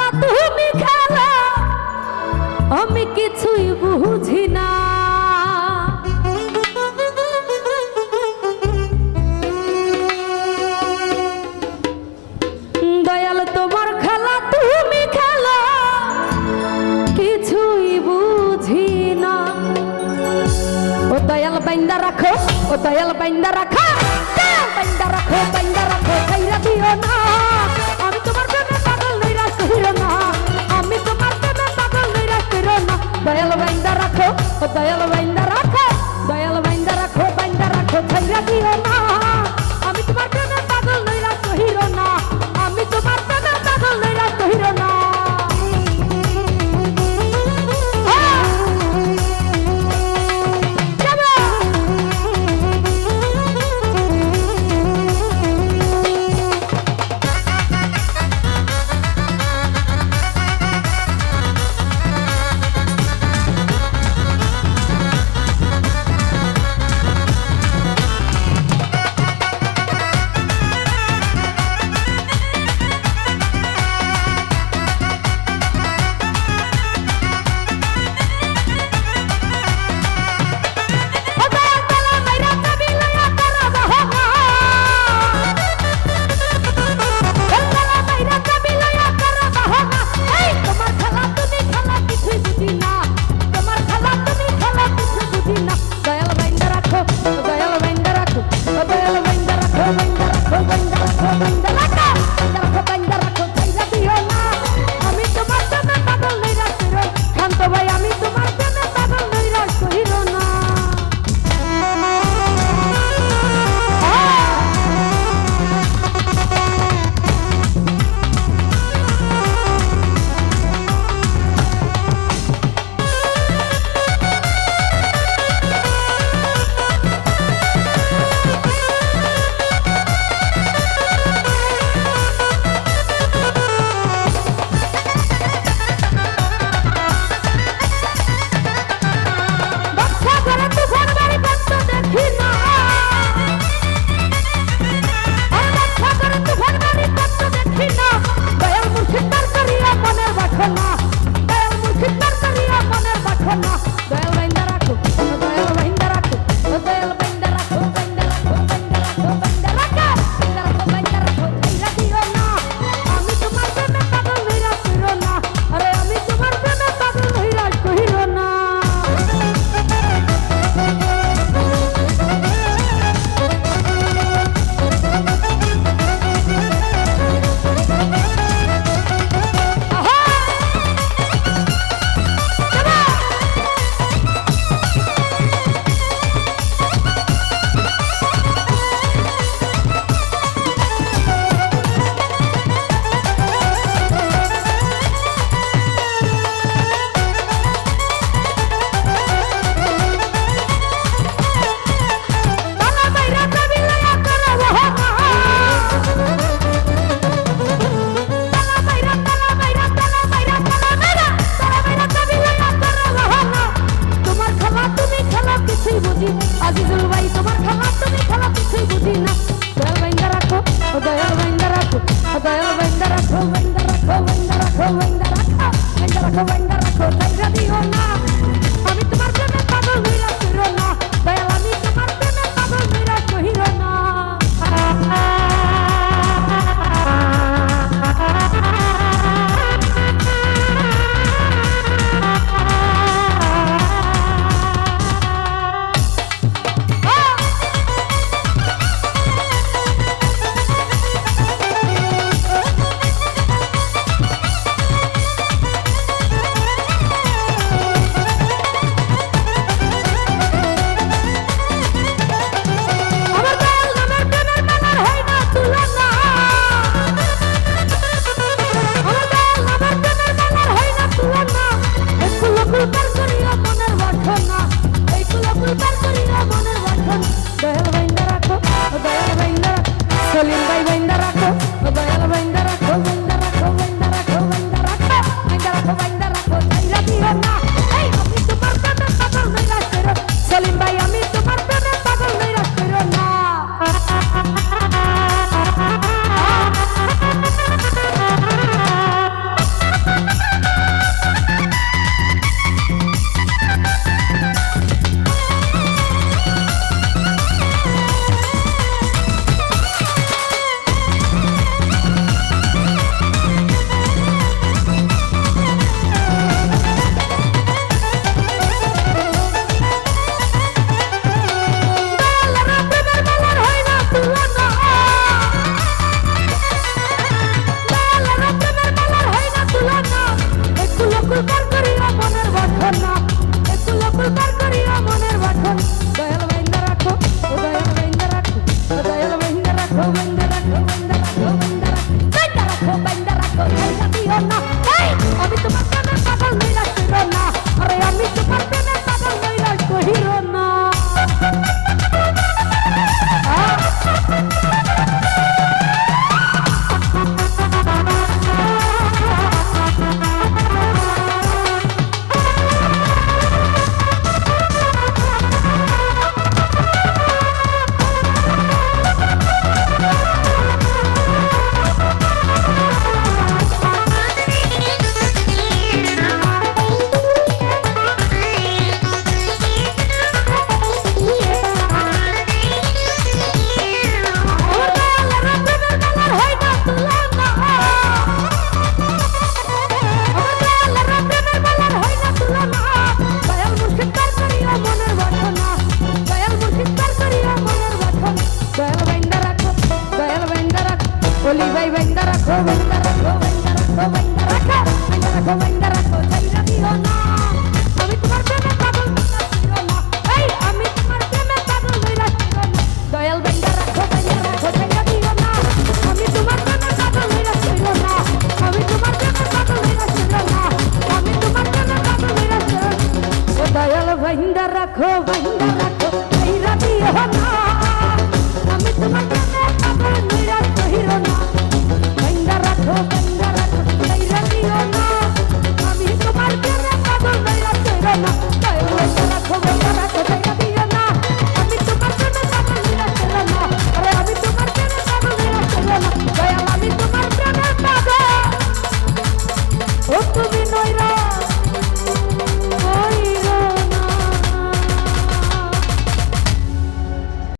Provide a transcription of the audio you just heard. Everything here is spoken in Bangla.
খেলা তুমি খেলা আমি কিছুই বুঝি না। দয়াল তোমার খেলা তুমি খেলা কিছুই বুঝি না। ও দয়াল বাইন্দা রাখো, ও দয়াল বাইন্দা রাখো, বাইন্দা রাখো, বাইন্দা রাখো, ছাইরা দিও না। আমি তোমার প্রেমে পাগল নইরা কইরো না, আমি তোমার প্রেমে পাগল নইরা কইরো না। দয়াল বাইন্দা রাখো, ও দয়াল বাইন্দা রাখো, দয়াল বাইন্দা রাখো, বাইন্দা রাখো, ছাইরা দিও না। আমি তোমার প্রেমে পাগল নইরা কইরো না, আমি তোমার প্রেমে পাগল নইরা কইরো না। আজিজুল ভাই তোমার খেলা তুমি খেলা কিছুই বুঝি না। দয়াল বাইন্দা রাখো, ও দয়াল বাইন্দা রাখো, ও দয়াল বাইন্দা রাখো, বাইন্দা রাখো, বাইন্দা রাখো, বাইন্দা রাখো, বাইন্দা রাখো, বাইন্দা রাখো, ছাইরা দিও না। আমি তোমার প্রেমে পাগল হইরা কইরো না, দয়াল আমি তোমার প্রেমে পাগল হইরা কইরো না। বলি ভাই বাইন্দা রাখো বাইন্দা রাখো বাইন্দা রাখো বাইন্দা রাখো বাইন্দা রাখো বাইন্দা রাখো ছাইরা দিও না